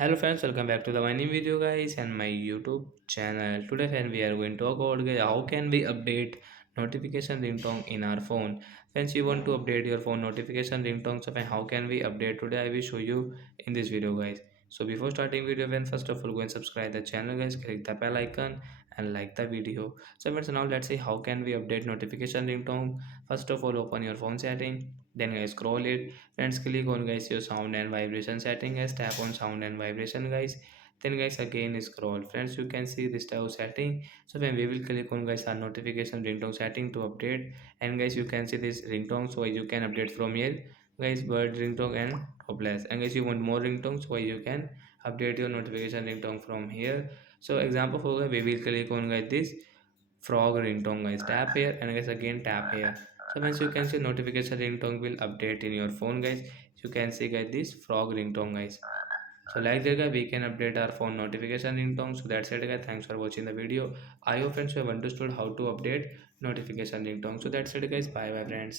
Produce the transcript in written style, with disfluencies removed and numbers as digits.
Hello friends, welcome back to the my new video guys and my YouTube channel. Today friend we are going to talk about guys, how can we update notification ringtone in our phone. Friends, you want to update your phone notification ringtone, so friend, how can we update today? I will show you in this video guys. So before starting video, when first of all go and subscribe the channel guys, click the bell icon and like the video. So friends, now let's see how can we update notification ringtone. First of all, open your phone setting, then guys scroll it. Friends, click on guys your sound and vibration setting guys, tap on sound and vibration guys, then guys again scroll. Friends, you can see this type of setting. So when we will click on guys our notification ringtone setting to update, and guys you can see this ringtone, so you can update from here guys, bird ringtone and topless. And guys you want more ringtones, so you can update your notification ringtone from here. So example for guys, we will click on guys this frog ringtone guys, tap here and guys again tap here. So once you can see notification ringtone will update in your phone guys, you can see guys this frog ringtone guys. So like that guys, we can update our phone notification ringtone. So that's it guys, thanks for watching the video. I hope friends you have understood how to update notification ringtone. So that's it guys, bye bye friends.